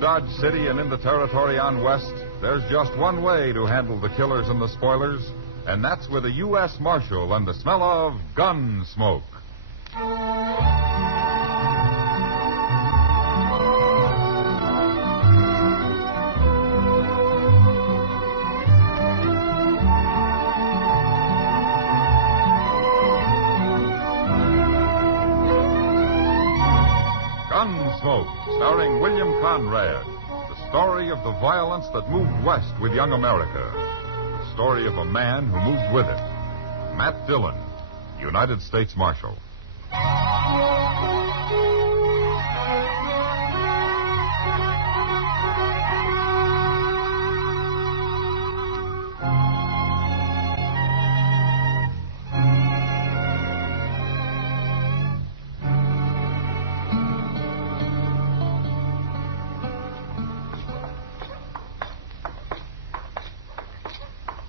From Dodge City and into territory on west, there's just one way to handle the killers and the spoilers, and that's with a U.S. Marshal and the smell of Gunsmoke. Gunsmoke, starring William Conrad. The story of the violence that moved west with young America. The story of a man who moved with it. Matt Dillon, United States Marshal.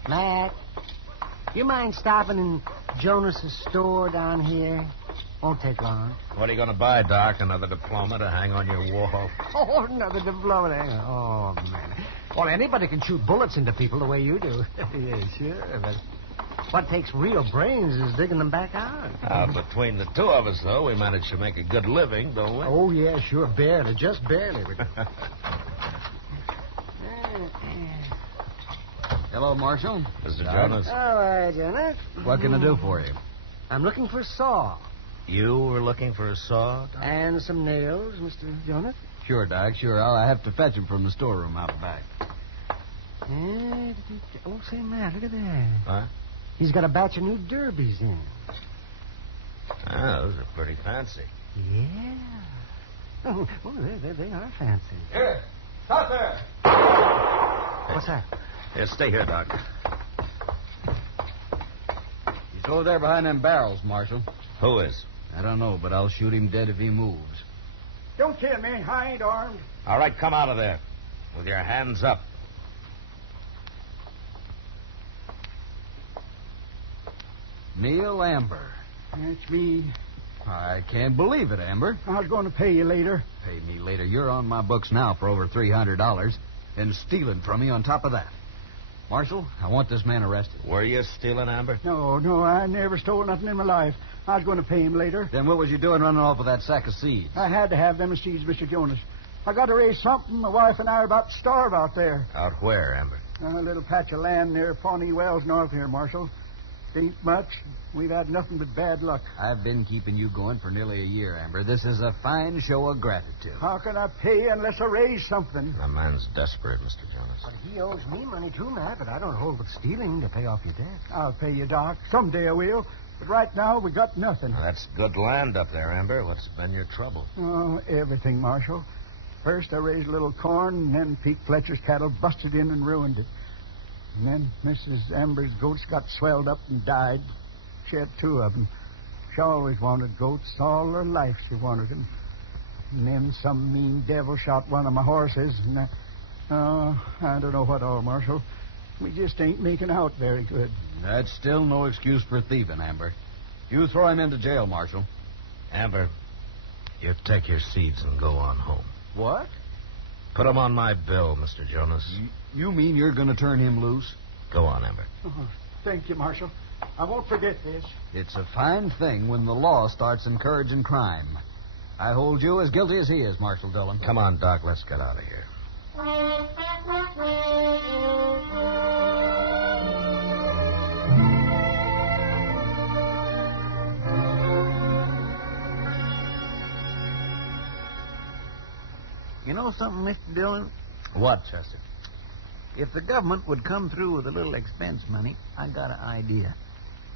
Matt, you mind stopping in Jonas's store down here? Won't take long. What are you going to buy, Doc? Another diploma to hang on your wall? Oh, another diploma to hang on. Oh, man. Well, anybody can shoot bullets into people the way you do. Yeah, sure, but what takes real brains is digging them back out. Between the two of us, though, we managed to make a good living, don't we? Oh, yeah, sure, barely, just barely. Hello, Marshal. Mr. Jonas. All right, Jonas. What can I do for you? I'm looking for a saw. You were looking for a saw, Doc? And some nails, Mr. Jonas. Sure, Doc, sure. I have to fetch them from the storeroom out back. Oh, say, Matt, look at that. Huh? He's got a batch of new derbies in. Those are pretty fancy. Yeah. Oh, they are fancy. Here, stop there. What's that? Yeah, stay here, Doc. He's over there behind them barrels, Marshal. Who is? I don't know, but I'll shoot him dead if he moves. Don't kill me. I ain't armed. All right, come out of there. With your hands up. Neil Amber. That's me. I can't believe it, Amber. I was going to pay you later. Pay me later. You're on my books now for over $300, and stealing from me on top of that. Marshal, I want this man arrested. Were you stealing, Amber? No, I never stole nothing in my life. I was going to pay him later. Then what was you doing running off with that sack of seeds? I had to have them seeds, Mr. Jonas. I got to raise something. My wife and I are about to starve out there. Out where, Amber? A little patch of land near Pawnee Wells north here, Marshal. It ain't much. We've had nothing but bad luck. I've been keeping you going for nearly a year, Amber. This is a fine show of gratitude. How can I pay unless I raise something? The man's desperate, Mr. Jonas. But he owes me money, too, Matt, but I don't hold with stealing to pay off your debt. I'll pay you, Doc. Someday I will. But right now, we got nothing. Well, that's good land up there, Amber. What's been your trouble? Oh, everything, Marshal. First, I raised a little corn, and then Pete Fletcher's cattle busted in and ruined it. And then Mrs. Amber's goats got swelled up and died. She had 2 of them. She always wanted goats. All her life she wanted them. And then some mean devil shot one of my horses, and I don't know what all, Marshal. We just ain't making out very good. That's still no excuse for thieving, Amber. You throw him into jail, Marshal. Amber, you take your seeds and go on home. What? Put them on my bill, Mr. Jonas. You mean you're going to turn him loose? Go on, Amber. Oh, thank you, Marshal. I won't forget this. It's a fine thing when the law starts encouraging crime. I hold you as guilty as he is, Marshal Dillon. Come on, Doc. Let's get out of here. You know something, Mr. Dillon? What, Chester? If the government would come through with a little expense money, I got an idea.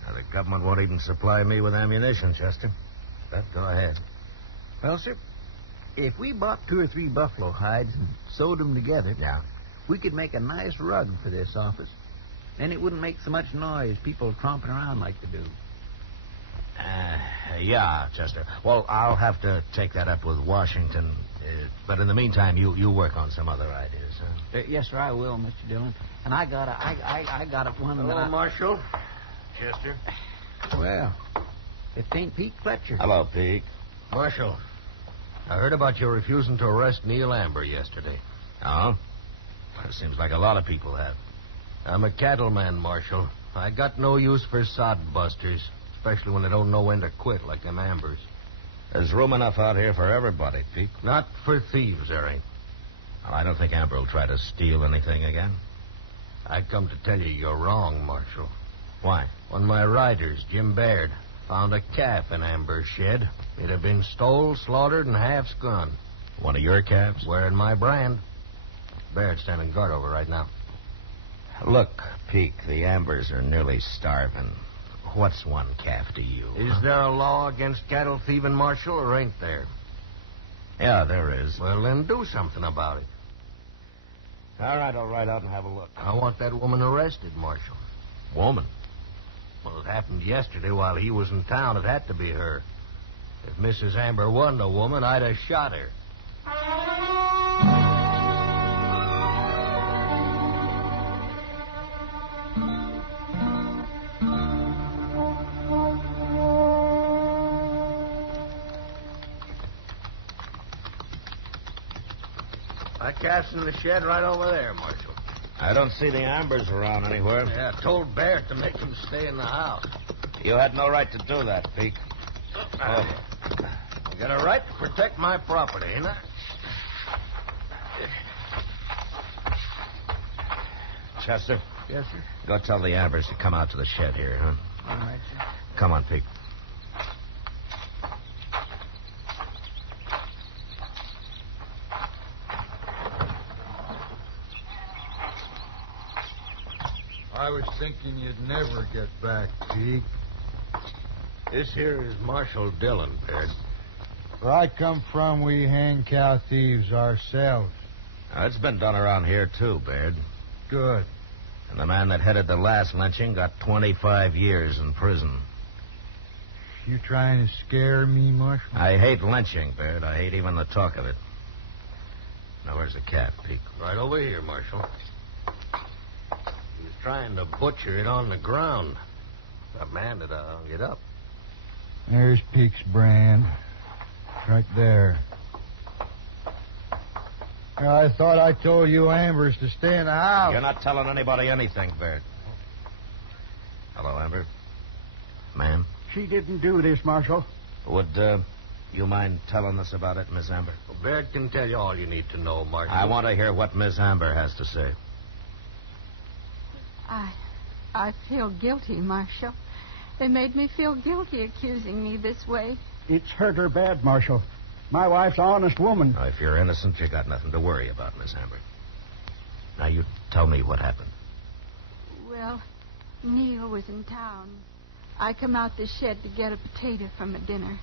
Now, the government won't even supply me with ammunition, Chester. But go ahead. Well, sir, if we bought 2 or 3 buffalo hides and sewed them together, Yeah. we could make a nice rug for this office. Then it wouldn't make so much noise, people tromping around like they do. Yeah, Chester. Well, I'll have to take that up with Washington. But in the meantime, you work on some other ideas, huh? Yes, sir, I will, Mr. Dillon. And I got one that Hello, Marshal. Well, it ain't Pete Fletcher. Hello, Pete. Marshal, I heard about your refusing to arrest Neil Amber yesterday. Oh? It seems like a lot of people have. I'm a cattleman, Marshal. I got no use for sod busters, especially when they don't know when to quit like them Ambers. There's room enough out here for everybody, Pete. Not for thieves, there ain't. Well, I don't think Amber will try to steal anything again. I come to tell you you're wrong, Marshal. Why? One of my riders, Jim Baird, found a calf in Amber's shed. It had been stole, slaughtered, and half skunned. One of your calves? Wearing my brand. Baird's standing guard over right now. Look, Peek, the Ambers are nearly starving. What's one calf to you? Is there a law against cattle thieving, Marshal, or ain't there? Yeah, there is. Well, then do something about it. All right, I'll ride out and have a look. I want that woman arrested, Marshal. Woman? Well, it happened yesterday while he was in town. It had to be her. If Mrs. Amber wasn't a woman, I'd have shot her. My calf's in the shed right over there, Marshal. I don't see the Ambers around anywhere. Yeah, I told Baird to make him stay in the house. You had no right to do that, Peek. I got a right to protect my property, ain't I? Chester, Yes, sir. go tell the Ambers to come out to the shed here, huh? All right, sir. Come on, Peek. I was thinking you'd never get back, Pete. This here is Marshal Dillon, Baird. Where I come from, we hang cow thieves ourselves. Now, it's been done around here, too, Baird. Good. And the man that headed the last lynching got 25 years in prison. You trying to scare me, Marshal? I hate lynching, Baird. I hate even the talk of it. Now, where's the cat, Peek? Right over here, Marshal. He was trying to butcher it on the ground. I man that I'll get up. There's Peek's brand. Right there. I thought I told you Ambers to stay in the house. You're not telling anybody anything, Baird. Hello, Amber. Ma'am? She didn't do this, Marshal. Would, you mind telling us about it, Miss Amber? Well, Baird can tell you all you need to know, Marshal. I want to hear what Miss Amber has to say. I feel guilty, Marshal. They made me feel guilty accusing me this way. It's hurt her bad, Marshal. My wife's an honest woman. Now, if you're innocent, you got nothing to worry about, Miss Amber. Now, you tell me what happened. Well, Neil was in town. I come out the shed to get a potato from a dinner.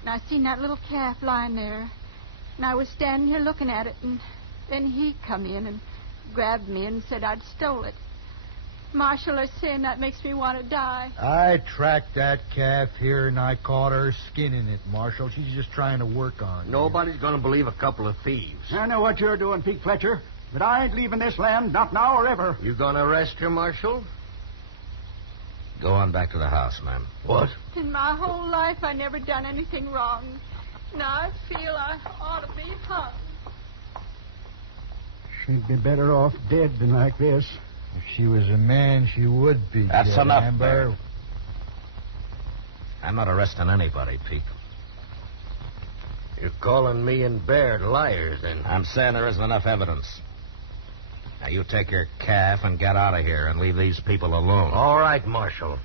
And I seen that little calf lying there. And I was standing here looking at it, and then he come in and grabbed me and said I'd stole it. Marshal is saying that makes me want to die. I tracked that calf here, and I caught her skinning it, Marshal. She's just trying to work on you. Nobody's going to believe a couple of thieves. I know what you're doing, Pete Fletcher, but I ain't leaving this land, not now or ever. You going to arrest her, Marshal? Go on back to the house, ma'am. What? In my whole life, I never done anything wrong. Now I feel I ought to be hung. She'd be better off dead than like this. If she was a man, she would be. That's dead, enough, Amber. Baird. I'm not arresting anybody, Pete. You're calling me and Baird liars, then? I'm saying there isn't enough evidence. Now, you take your calf and get out of here and leave these people alone. All right, Marshal.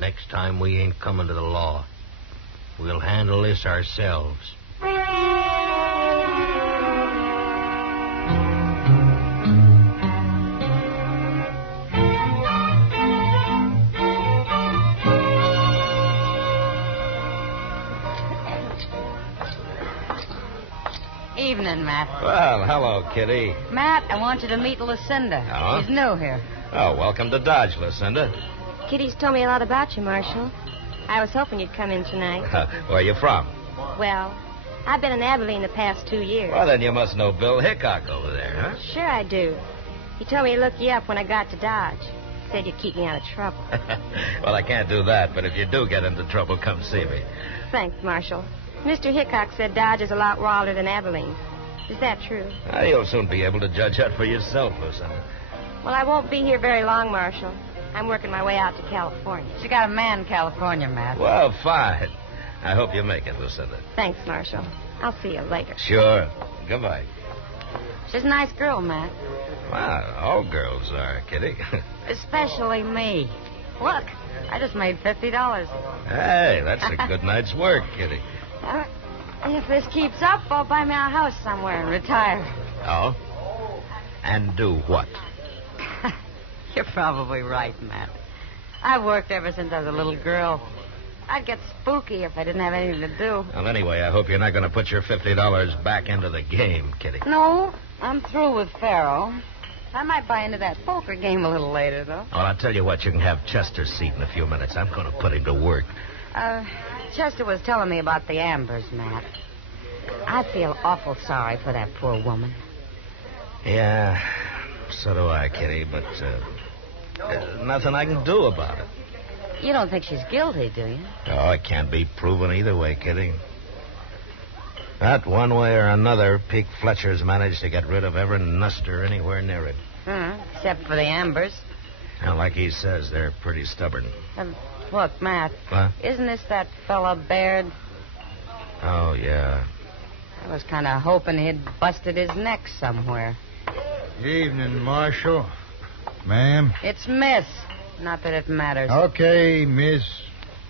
Next time we ain't coming to the law. We'll handle this ourselves. Evening, Matt. Well, hello, Kitty. Matt, I want you to meet Lucinda. Oh? She's new here. Oh, welcome to Dodge, Lucinda. Kitty's told me a lot about you, Marshal. I was hoping you'd come in tonight. Where are you from? Well, I've been in Abilene the past 2 years. Well, then you must know Bill Hickok over there, huh? Sure I do. He told me to look you up when I got to Dodge. Said you'd keep me out of trouble. Well, I can't do that, but if you do get into trouble, come see me. Thanks, Marshal. Mr. Hickok said Dodge is a lot wilder than Abilene. Is that true? You'll soon be able to judge that for yourself, Lucinda. Well, I won't be here very long, Marshal. I'm working my way out to California. She got a man in California, Matt. Well, fine. I hope you make it, Lucinda. Thanks, Marshal. I'll see you later. Sure. Goodbye. She's a nice girl, Matt. Well, all girls are, Kitty. Especially me. Look, I just made $50. Hey, that's a good night's work, Kitty. If this keeps up, I'll buy me a house somewhere and retire. Oh? And do what? You're probably right, Matt. I've worked ever since I was a little girl. I'd get spooky if I didn't have anything to do. Well, anyway, I hope you're not going to put your $50 back into the game, Kitty. No, I'm through with Faro. I might buy into that poker game a little later, though. Well, I'll tell you what, you can have Chester's seat in a few minutes. I'm going to put him to work. Chester was telling me about the Ambers, Matt. I feel awful sorry for that poor woman. Yeah, so do I, Kitty, but there's nothing I can do about it. You don't think she's guilty, do you? Oh, it can't be proven either way, Kitty. Not one way or another, Pete Fletcher's managed to get rid of every nuster anywhere near it. Except for the Ambers. And like he says, they're pretty stubborn. Look, Matt. What? Isn't this that fella Baird? Oh, yeah. I was kind of hoping he'd busted his neck somewhere. Evening, Marshal. Ma'am. It's Miss. Not that it matters. Okay, Miss.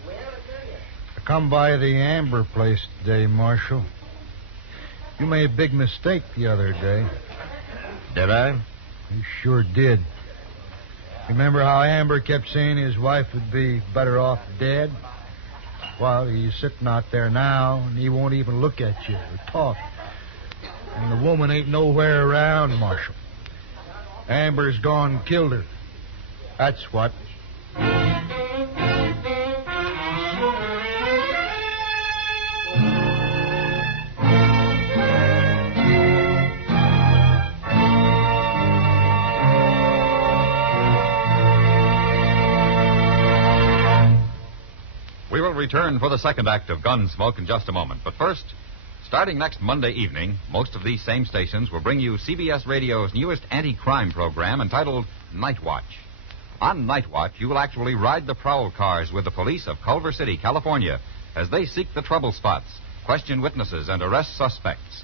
I come by the Amber place today, Marshal. You made a big mistake the other day. Did I? You sure did. Remember how Amber kept saying his wife would be better off dead? Well, he's sitting out there now, and he won't even look at you or talk. And the woman ain't nowhere around, Marshal. Amber's gone and killed her. That's what. We will return for the second act of Gunsmoke in just a moment. But first, starting next Monday evening, most of these same stations will bring you CBS Radio's newest anti-crime program entitled Night Watch. On Night Watch, you will actually ride the prowl cars with the police of Culver City, California, as they seek the trouble spots, question witnesses, and arrest suspects.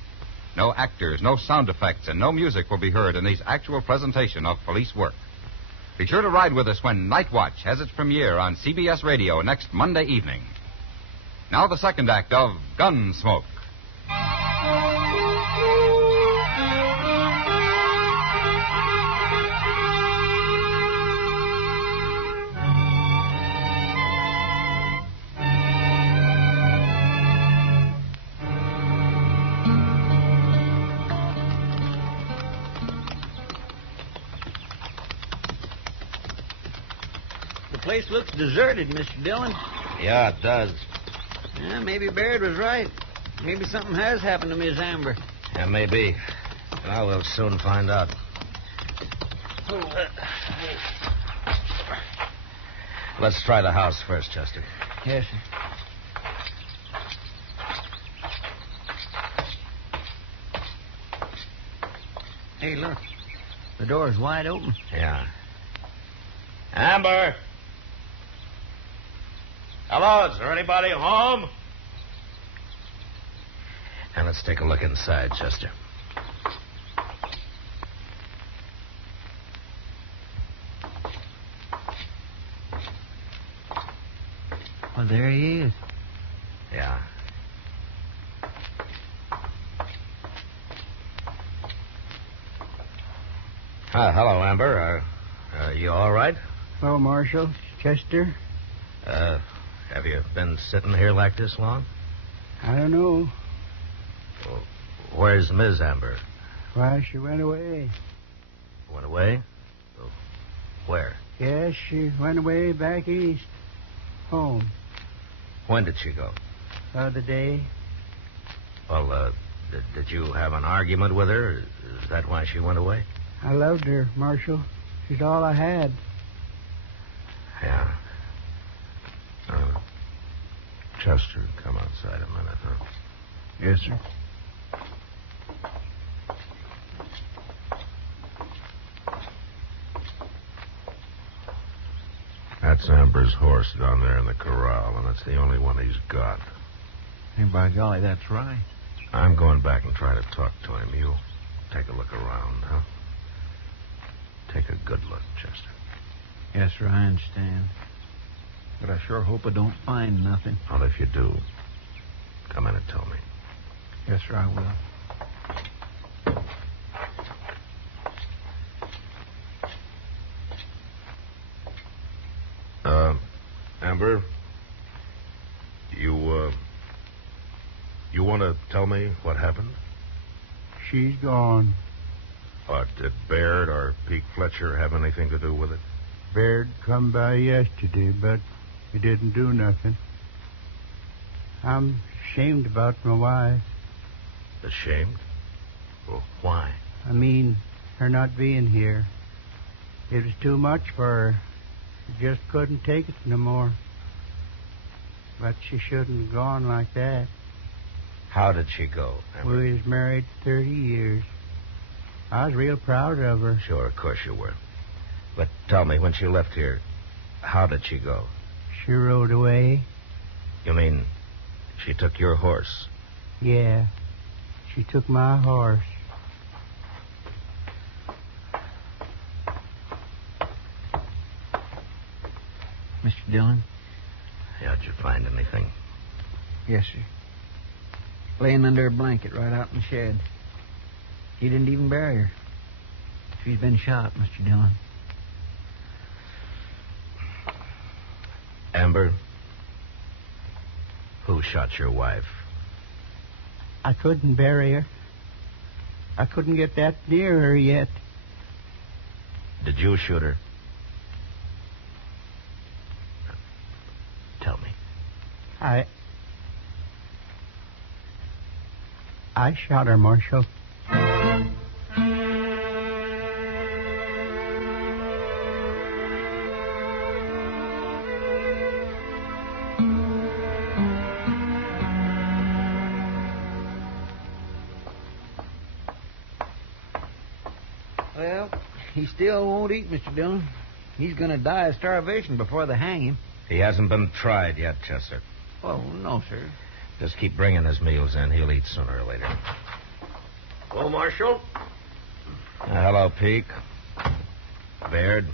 No actors, no sound effects, and no music will be heard in these actual presentation of police work. Be sure to ride with us when Night Watch has its premiere on CBS Radio next Monday evening. Now the second act of Gunsmoke. The place looks deserted, Mr. Dillon. Yeah, it does. Yeah, maybe Baird was right. Maybe something has happened to Miss Amber. Yeah, maybe. Well, we'll soon find out. Let's try the house first, Chester. Yes, sir. Hey, look. The door's wide open. Yeah. Amber! Hello, is there anybody home? Now, let's take a look inside, Chester. Well, there he is. Yeah. Hello, Amber. You all right? Hello, Marshal. Chester. Have you been sitting here like this long? I don't know. Well, where's Ms. Amber? Why, she went away. Went away? Where? Yes, she went away back east. Home. When did she go? The other day. Well, did you have an argument with her? Is that why she went away? I loved her, Marshal. She's all I had. Yeah. Chester, come outside a minute, huh? Yes, sir. That's Amber's horse down there in the corral, and it's the only one he's got. Hey, by golly, that's right. I'm going back and try to talk to him. You take a look around, huh? Take a good look, Chester. Yes, sir, I understand. But I sure hope I don't find nothing. Well, if you do, come in and tell me. Yes, sir, I will. Amber, you want to tell me what happened? She's gone. What, did Baird or Pete Fletcher have anything to do with it? Baird come by yesterday, but he didn't do nothing. I'm ashamed about my wife. Ashamed? Well, why? I mean, her not being here. It was too much for her. She just couldn't take it no more. But she shouldn't have gone like that. How did she go, Amber? We was married 30 years. I was real proud of her. Sure, of course you were. But tell me, when she left here, how did she go? She rode away. You mean she took your horse? Yeah. She took my horse. Mr. Dillon? Yeah, did you find anything? Yes, sir. Laying under a blanket right out in the shed. He didn't even bury her. She's been shot, Mr. Dillon. Amber, who shot your wife? I couldn't bury her. I couldn't get that near her yet. Did you shoot her? Tell me. I shot her, Marshal. Well, he still won't eat, Mr. Dillon. He's going to die of starvation before they hang him. He hasn't been tried yet, Chester. Oh, no, sir. Just keep bringing his meals in. He'll eat sooner or later. Hello, Marshal. Hello, Peake. Baird.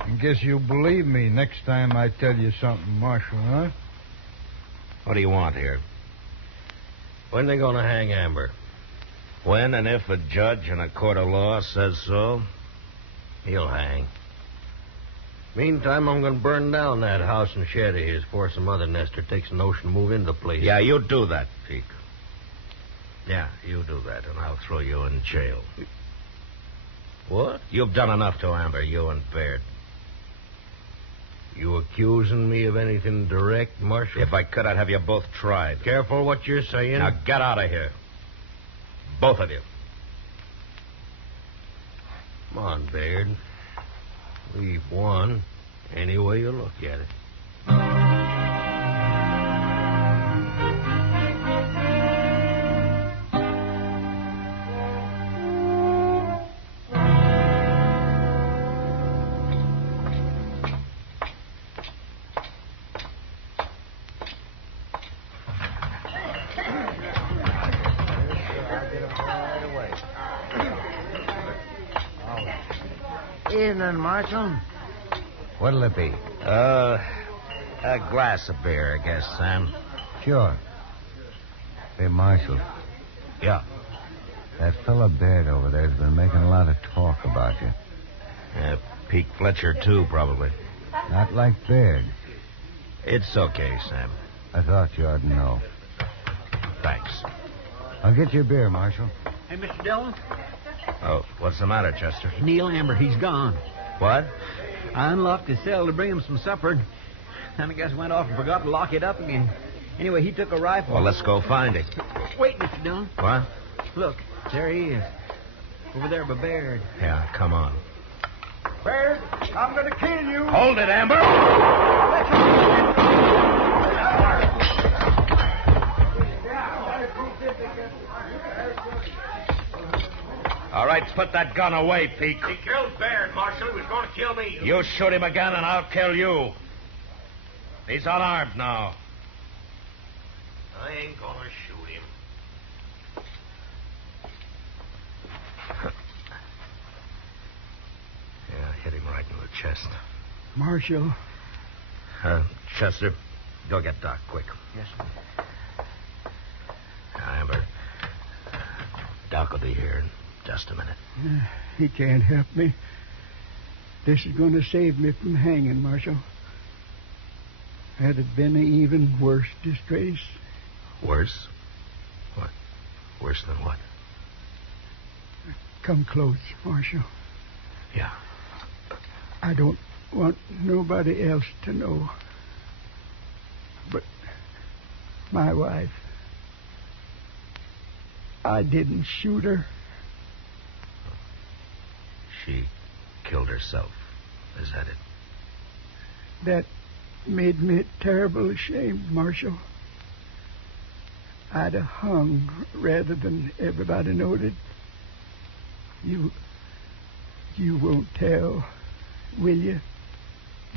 I guess you'll believe me next time I tell you something, Marshal, huh? What do you want here? When they going to hang Amber? When and if a judge in a court of law says so, He'll hang. Meantime, I'm going to burn down that house and shed of his before some other nester takes a notion to move into the place. Yeah, you do that, Peake. Yeah, you do that, and I'll throw you in jail. What? You've done enough to Amber, you and Baird. You accusing me of anything direct, Marshal? If I could, I'd have you both tried. Careful what you're saying. Now get out of here. Both of you. Come on, Baird. We've won, any way you look at it. Evening, Marshal. What'll it be? A glass of beer, I guess, Sam. Sure. Hey, Marshal. Yeah. That fella Baird over there's been making a lot of talk about you. Pete Fletcher, too, probably. Not like Baird. It's okay, Sam. I thought you ought to know. Thanks. I'll get you a beer, Marshal. Hey, Mr. Dillon? Oh, what's the matter, Chester? Neil Amber, he's gone. What? I unlocked his cell to bring him some supper. Then I guess went off and forgot to lock it up again. Anyway, he took a rifle. Well, let's go find him. Wait, Mr. Dillon. What? Look, there he is. Over there by Baird. Yeah, come on. Baird, I'm going to kill you. Hold it, Amber! All right, put that gun away, Pete. He killed Baird, Marshal. He was going to kill me. You shoot him again, and I'll kill you. He's unarmed now. I ain't going to shoot him. Yeah, hit him right in the chest. Marshal. Chester, go get Doc, quick. Yes, sir. Amber, Doc will be here in just a minute. He can't help me. This is going to save me from hanging, Marshal. Had it been an even worse disgrace. Worse? What? Worse than what? Come close, Marshal. Yeah. I don't want nobody else to know. But my wife, I didn't shoot her. She killed herself. Is that it? That made me terrible ashamed, Marshal. I'd have hung rather than everybody knowed it. You won't tell, will you?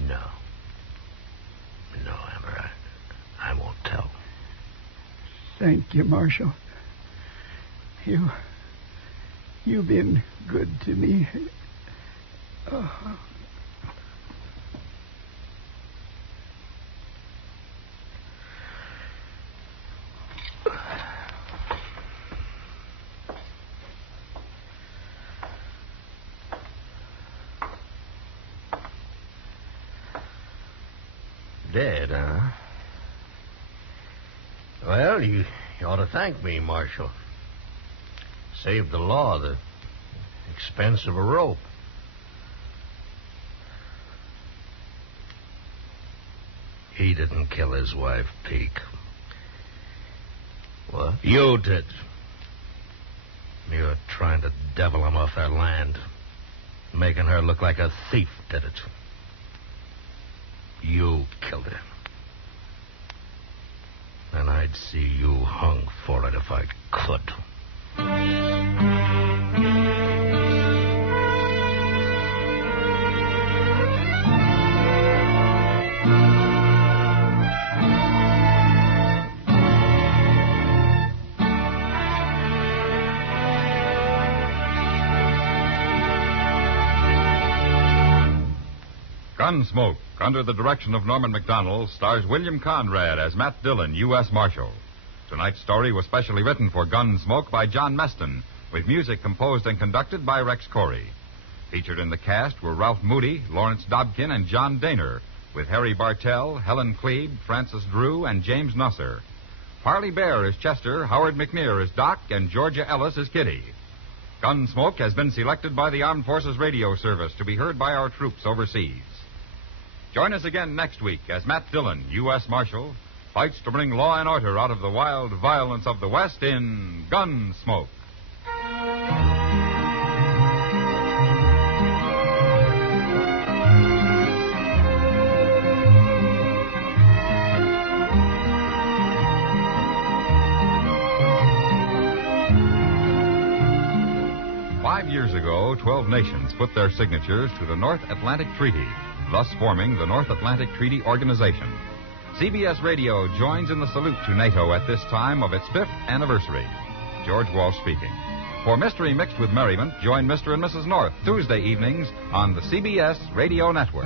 No. No, Amber, I won't tell. Thank you, Marshal. You've been good to me. Dead, huh? Well, you ought to thank me, Marshal. Saved the law the expense of a rope. He didn't kill his wife, Peake. What? You did. You're trying to devil him off her land. Making her look like a thief did it. You killed her. And I'd see you hung for it if I could. 'Gunsmoke', under the direction of Norman MacDonnell, stars William Conrad as Matt Dillon, U.S. Marshal. Tonight's story was specially written for 'Gunsmoke' by John Meston, with music composed and conducted by Rex Corey. Featured in the cast were Ralph Moody, Lawrence Dobkin, and John Daner, with Harry Bartell, Helen Cleve, Francis Drew, and James Nusser. Parley Baer is Chester, Howard McNear is Doc, and Georgia Ellis is Kitty. 'Gunsmoke' has been selected by the Armed Forces Radio Service to be heard by our troops overseas. Join us again next week as Matt Dillon, U.S. Marshal, fights to bring law and order out of the wild violence of the West in Gunsmoke. Years ago, 12 nations put their signatures to the North Atlantic Treaty, thus forming the North Atlantic Treaty Organization. CBS Radio joins in the salute to NATO at this time of its 5th anniversary. George Walsh speaking. For Mystery Mixed with Merriment, join Mr. and Mrs. North Tuesday evenings on the CBS Radio Network.